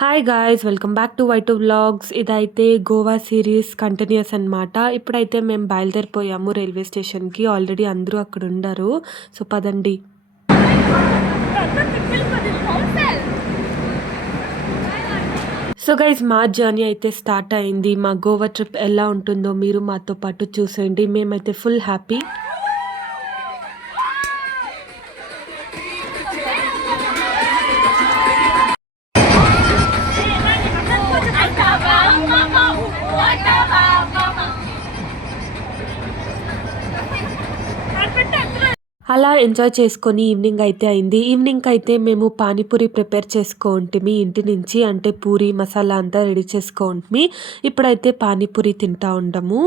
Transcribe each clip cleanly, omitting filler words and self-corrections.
Hi guys, welcome back to వై2 vlogs. ఇదైతే Goa series continuous అనమాట. ఇప్పుడైతే మేము బయలుదేరిపోయాము రైల్వే స్టేషన్కి. ఆల్రెడీ అందరూ అక్కడ ఉండరు. సో పదండి. సో గైస్, మా జర్నీ అయితే స్టార్ట్ అయింది. మా గోవా ట్రిప్ ఎలా ఉంటుందో మీరు మాతో పాటు చూసేయండి. మేమైతే ఫుల్ హ్యాపీ. అలా ఎంజాయ్ చేసుకొని ఈవినింగ్ అయితే అయింది. ఈవినింగ్ అయితే మేము పానీపూరి ప్రిపేర్ చేసుకోంటిమి ఇంటి నుంచి. అంటే పూరి మసాలా అంతా రెడీ చేసుకోంటిమి. ఇప్పుడైతే పానీపూరి తింటా ఉండము.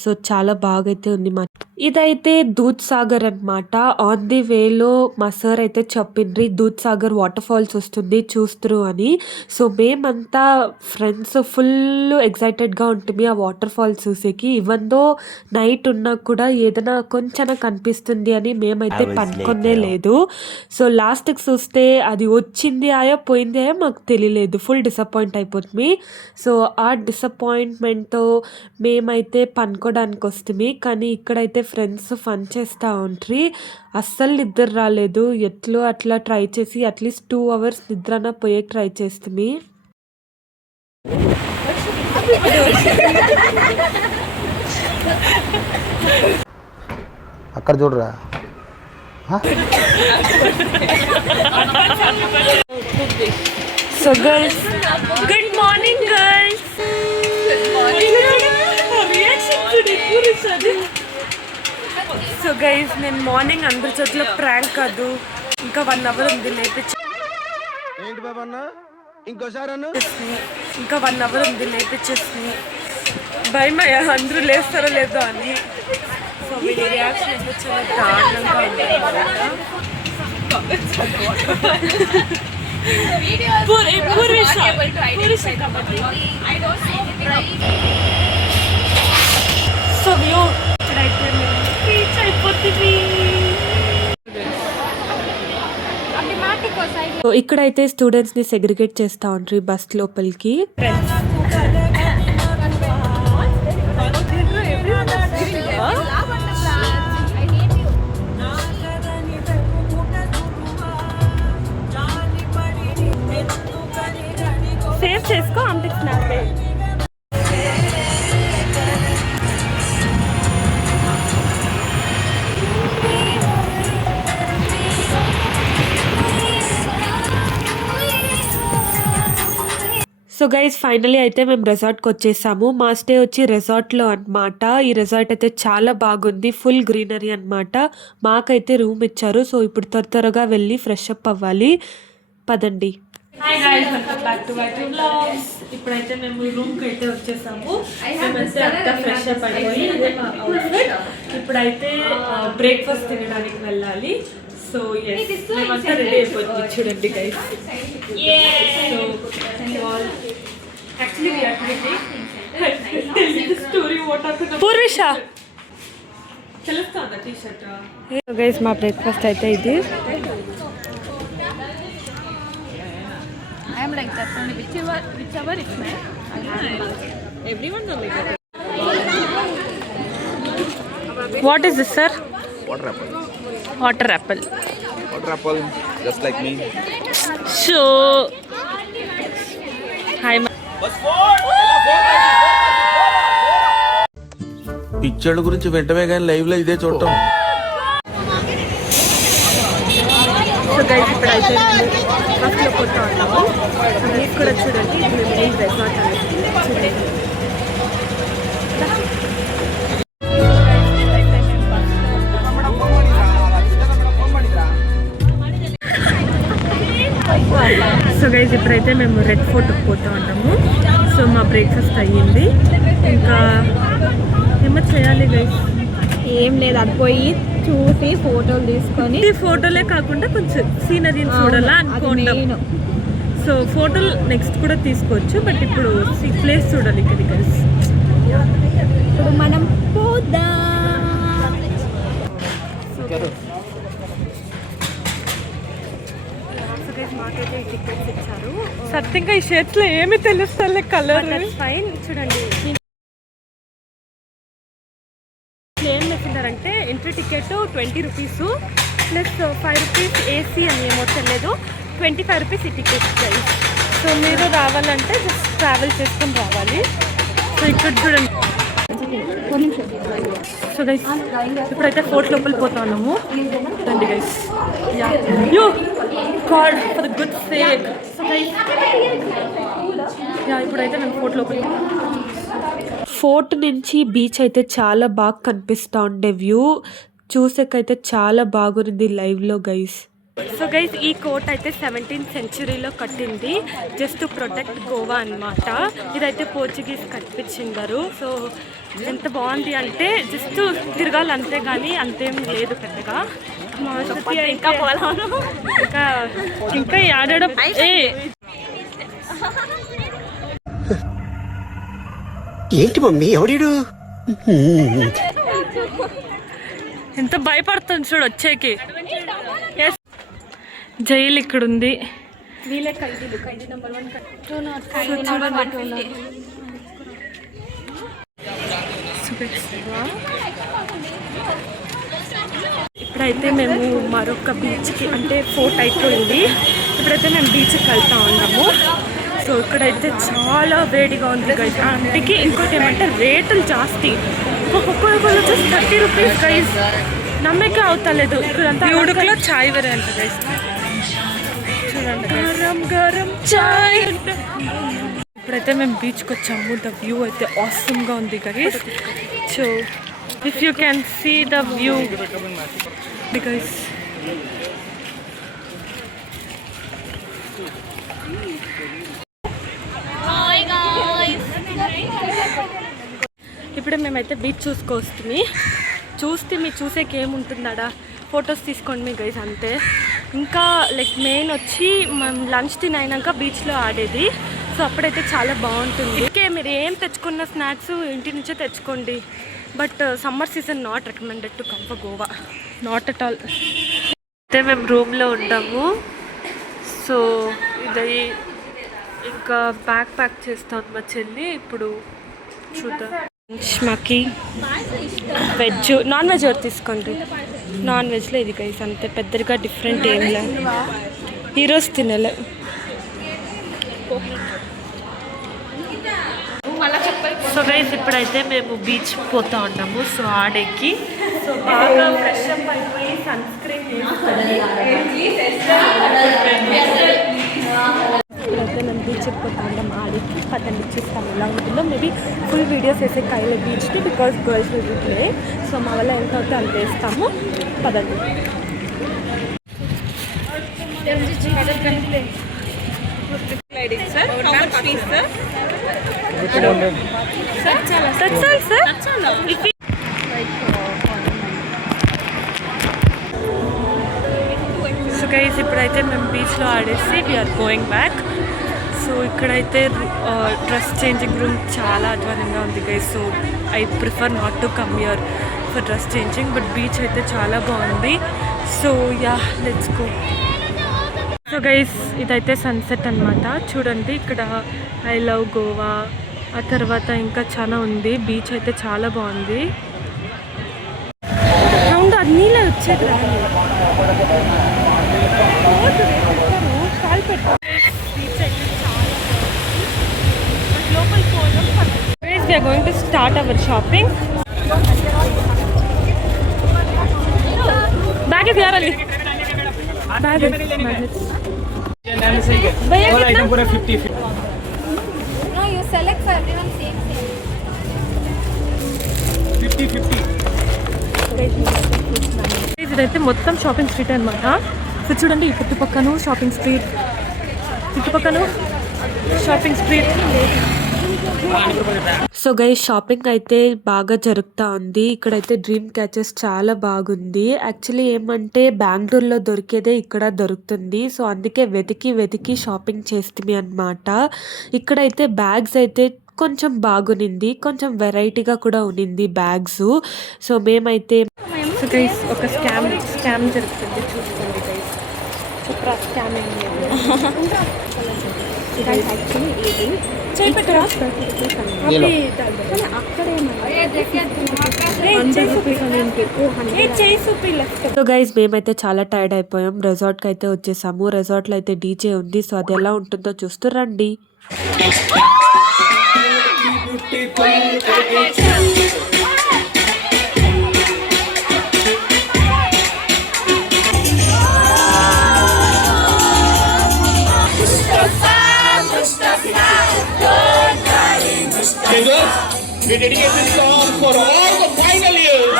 సో చాలా బాగా అయితే ఉంది. ఇదైతే దూద్ సాగర్ అనమాట. ఆన్ ది వేలో మా సార్ అయితే చెప్పిండ్రి దూద్ సాగర్ వాటర్ ఫాల్స్ వస్తుంది చూస్తురు అని. సో మేమంతా ఫ్రెండ్స్ ఫుల్ ఎక్సైటెడ్గా ఉంటుంది ఆ వాటర్ ఫాల్స్ చూసేకి. ఈవెన్ దో నైట్ ఉన్నా కూడా ఏదైనా కొంచెం కనిపిస్తుంది అని మేమైతే పనుకొనే లేదు. సో లాస్ట్కి చూస్తే అది వచ్చింది ఆయా పోయింది ఆయా మాకు తెలియలేదు. ఫుల్ డిసప్పాయింట్ అయిపోతుంది. సో ఆ డిసప్పాయింట్మెంట్తో మేమైతే పనుకోవడానికి వస్తుంది. కానీ ఇక్కడైతే ఫ్రెండ్స్ ఫన్ చేస్తూ ఉంటారు. అస్సలు నిద్ర రాలేదు. ఎట్లో అట్లా ట్రై చేసి అట్లీస్ట్ 2 hours నిద్రన పోయే ట్రై చేస్తుంది. అక్కడ చూడరా. So girls, good morning girls. So guys, నేను మార్నింగ్ అందరి చోట్ల ప్రాంక్ కాదు, ఇంకా 1 hour ఉంది లేపించి. ఇంకా 1 hour ఉంది లేపించేసి భయమయ్యా అందరూ లేస్తారో లేదో అని. సో వీడి రియాక్షన్ అయితే చాలా దారుణంగా ఉంది. సో వ్యూ ఇక్కడైతే మేము రీచ్ అయిపోతుంది. సో ఇక్కడైతే స్టూడెంట్స్ని సెగ్రిగేట్ చేస్తూ ఉంటారు బస్ లోపలికి. సేవ్ చేసుకో అంటిస్తున్నారు. సో గైస్, ఫైనలీ అయితే మేము రిసార్ట్కి వచ్చేసాము. మా స్టే వచ్చి రిసార్ట్లో అనమాట. ఈ రిసార్ట్ అయితే చాలా బాగుంది. ఫుల్ గ్రీనరీ అనమాట. మాకైతే రూమ్ ఇచ్చారు. సో ఇప్పుడు త్వరగా వెళ్ళి ఫ్రెష్ అప్ అవ్వాలి. పదండి. Hi guys, welcome back to వై2 వ్లాగ్స్. ఇప్పుడైతే మేము రూమ్కి అయితే వచ్చేసాము. మేమైతే అంతా ఫ్రెష్ అప్ అయిపోయి ఇదే మా అవుట్ఫిట్. ఇప్పుడైతే బ్రేక్ఫాస్ట్ తినడానికి వెళ్ళాలి. సో మేమంతా రెడీ అయిపోతుంది చూడండి గైస్. పూర్విష తెలుస్తుందా టీ-షర్ట్. గైస్, మా బ్రేక్ఫాస్ట్ అయితే ఇది. I am like that only whichever is mine. Everyone know like that. What is this, sir? Water apple. Water apple. Water apple, just like me. So, hi. పిచ్చోళ్ళ గురించి వెంటనే కానీ live లో ఇదే చూడటం. సో గైస్, ఇప్పుడు అయితే బస్లో పోతా ఉన్నాము. మీకు కూడా చూడండి, ఇది మెయిన్ రిసార్ట్ అనేది చూడండి. సో గైస్, ఇప్పుడైతే మేము రెడ్ ఫోర్ట్కి పోతూ ఉన్నాము. సో మా బ్రేక్ఫాస్ట్ అయ్యింది. ఇంకా ఏమో చేయాలి గైస్. ఏం లేదు, అది పోయి చూసి ఫోటోలు తీసుకొని. ఈ ఫోటోలే కాకుండా కొంచెం సీనరీని చూడాలా అనుకుంటాం. సో ఫోటోలు నెక్స్ట్ కూడా తీసుకోవచ్చు, బట్ ఇప్పుడు ప్లేస్ చూడాలి ఇక్కడ గైస్. ఇప్పుడు మనం పోదాం. మాకైతే టికెట్స్ ఇచ్చారు. సార్ ఫస్ట్ ఇంకా ఈ షర్ట్స్ లో ఏమి తెలుస్తలే కలర్ ఫైన్. చూడండి ఏం వేసింటారంటే entry ticket 20 rupees plus 5 rupees AC అని ఏమో తెలియదు, 25 రూపీస్ ఈ టికెట్ ప్రైస్. సో మీరు రావాలంటే జస్ట్ ట్రావెల్ చేసుకొని రావాలి. సో ఇక్కడ చూడండి. సో గైస్ ఇప్పుడైతే ఫోర్ట్ లోపల పోతా ఉన్నాము. రండి guys. You God for the good sake. So guys ఇప్పుడైతే మేము ఫోర్ట్ లోపల. ఫోర్ట్ నుంచి బీచ్ అయితే చాలా బాగా కనిపిస్తూ ఉండే వ్యూ చూసేకైతే చాలా బాగుంది లైవ్లో గైస్. సో గైస్ ఈ కోట్ అయితే 17th సెంచురీలో కట్టింది జస్ట్ టు ప్రొటెక్ట్ గోవా అన్నమాట. ఇదైతే పోర్చుగీస్ కట్టించిండారు. సో ఎంత బాగుంది అంటే జస్ట్ తిరగాలి అంతే కానీ అంతేం లేదు పెద్దగా. ఇంకా పోలాను ఇంకా ఆడడం. ఏంటి మమ్మీ ఎవడీడు? ఎంత భయపడుతుంది చూడు వచ్చేకి. జైలు ఇక్కడ ఉంది. వీళ్ళే ఖైదీలు. ఖైదీ నెంబర్ 1 ఇప్పుడైతే మేము మరొక బీచ్కి అంటే ఫోర్ట్ అయిపోయింది. ఇప్పుడైతే మేము బీచ్కి వెళ్తా ఉన్నాము. సో ఇక్కడైతే చాలా వేడిగా ఉంది గైస్. అందుకే ఇంకోటి ఏమంటే రేట్లు జాస్తి. ఒక్కొక్కరు వచ్చేసి 30 రూపీస్ గైస్. నమ్మకే అవుతలేదు. ఇక్కడంతా ఉడుకులో చాయ్ వేరే అంట గైస్. చూడండి గరం గరం చాయ్. ఇప్పుడైతే మేము బీచ్కి వచ్చాము. ద వ్యూ అయితే ఆసమ్గా ఉంది guys. So if you can see the view guys. ఇప్పుడే మేమైతే బీచ్ చూస్తే చూసేకి ఏముంటుందా, ఫొటోస్ తీసుకోండి మీ గైస్ అంతే. ఇంకా లైక్ మెయిన్ వచ్చి మనం లంచ్ తినైనాక బీచ్లో ఆడేది. సో అప్పుడైతే చాలా బాగుంటుంది. ఓకే మీరు ఏం తెచ్చుకున్న స్నాక్స్ ఇంటి నుంచే తెచ్చుకోండి. But summer season not recommended to come for Goa, not at all. అయితే మేము రూమ్లో ఉంటాము. సో ఇది ఇంకా బ్యాగ్ ప్యాక్ చేస్తాను మా చెల్లి. ఇప్పుడు చూద్దాం. మాకి వెజ్ నాన్ వెజ్ ఎవరు తీసుకోండి. నాన్ వెజ్లో ఇది గైస్ అంతే, పెద్దగా డిఫరెంట్ ఏం లేదు. ఈరోజు తినలే. సో గైస్ ఇప్పుడైతే మేము బీచ్ పోతా ఉన్నాము. సో ఆడెక్కి సో బాగా ఫ్రెష్ అప్ అయిపోయి సన్ స్క్రీన్ ఇప్పుడైతే మేము బీచ్కి పోతా ఉన్నాం. ఆడికి పదండి చూస్తాం ఎలా ఉంటుందో. మేబీ ఫుల్ వీడియోస్ వేసే కైలే బీచ్కి because girls will play. So మా వల్ల ఎంత అవుతే అంత వేస్తాము. పదండి. సో గైస్ ఇప్పుడైతే మేము బీచ్లో ఆడేసి వీఆర్ గోయింగ్ బ్యాక్. సో ఇక్కడైతే డ్రెస్ చేంజింగ్ రూమ్ చాలా అధ్వానంగా ఉంది guys. So I prefer not to come here for dress changing. But beach అయితే చాలా బాగుంది. So yeah let's go. So guys ఇదైతే సన్సెట్ అనమాట. చూడండి ఇక్కడ ఐ లవ్ గోవా, ఆ తర్వాత ఇంకా చాలా ఉంది. బీచ్ అయితే చాలా బాగుంది. అవును అది నీళ్ళే వచ్చేది రాదు. కాల్ పెట్టు. బీచ్ అయితే చాలా బాగుంది. లోపల పోదాం. Guys we are going to start our shopping. Bag है यार अली बैग भैया all item पूरा 50 No, you select for everyone same. 50 ఇదైతే మొత్తం షాపింగ్ స్ట్రీట్ అనమాట. సో చూడండి ఈ చుట్టుపక్కన షాపింగ్ స్ట్రీట్, చుట్టుపక్కన shopping street. So guys shopping అయితే బాగా జరుగుతూ ఉంది. ఇక్కడైతే డ్రీమ్ క్యాచెస్ చాలా బాగుంది. యాక్చువల్లీ ఏమంటే బెంగళూరులో దొరికేదే ఇక్కడ దొరుకుతుంది. సో అందుకే వెతికి షాపింగ్ చేస్తుంది అనమాట. ఇక్కడైతే బ్యాగ్స్ అయితే కొంచెం బాగునింది, కొంచెం వెరైటీగా కూడా ఉన్నింది బ్యాగ్స్. సో మేమైతే సో గైస్ ఒక స్కామ్ జరుగుతుంది చూసుకోండి గైస్. చుప్రా స్కామ్ ఏం లేదు. చేపెట్టరా సో గైస్ మేమైతే చాలా టైర్డ్ అయిపోయాం. రెసార్ట్కి అయితే వచ్చేసాము. రెసార్ట్లో అయితే డీజే ఉంది. సో అది ఎలా ఉంటుందో చూస్తూ రండి. We dedicate this song for all the final years.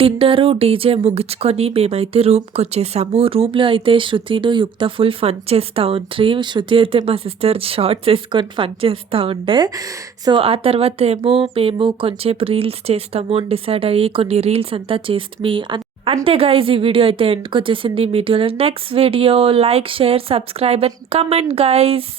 Dinner DJ ముగించుకొని మేమైతే రూమ్కి వచ్చేసాము. రూమ్లో అయితే శృతిను యుక్త ఫుల్ ఫన్ చేస్తూ ఉండ్రి. శృతి అయితే మా సిస్టర్ షార్ట్స్ వేసుకొని ఫన్ చేస్తూ ఉండే. సో ఆ తర్వాత ఏమో మేము కొంచెంసేపు రీల్స్ చేస్తాము అని డిసైడ్ అయ్యి కొన్ని రీల్స్ అంతా చేస్తాము. అంతే గైజ్, ఈ వీడియో అయితే ఎండ్కి వచ్చేసింది. మీడియోలో next video. Like, share, subscribe and comment guys.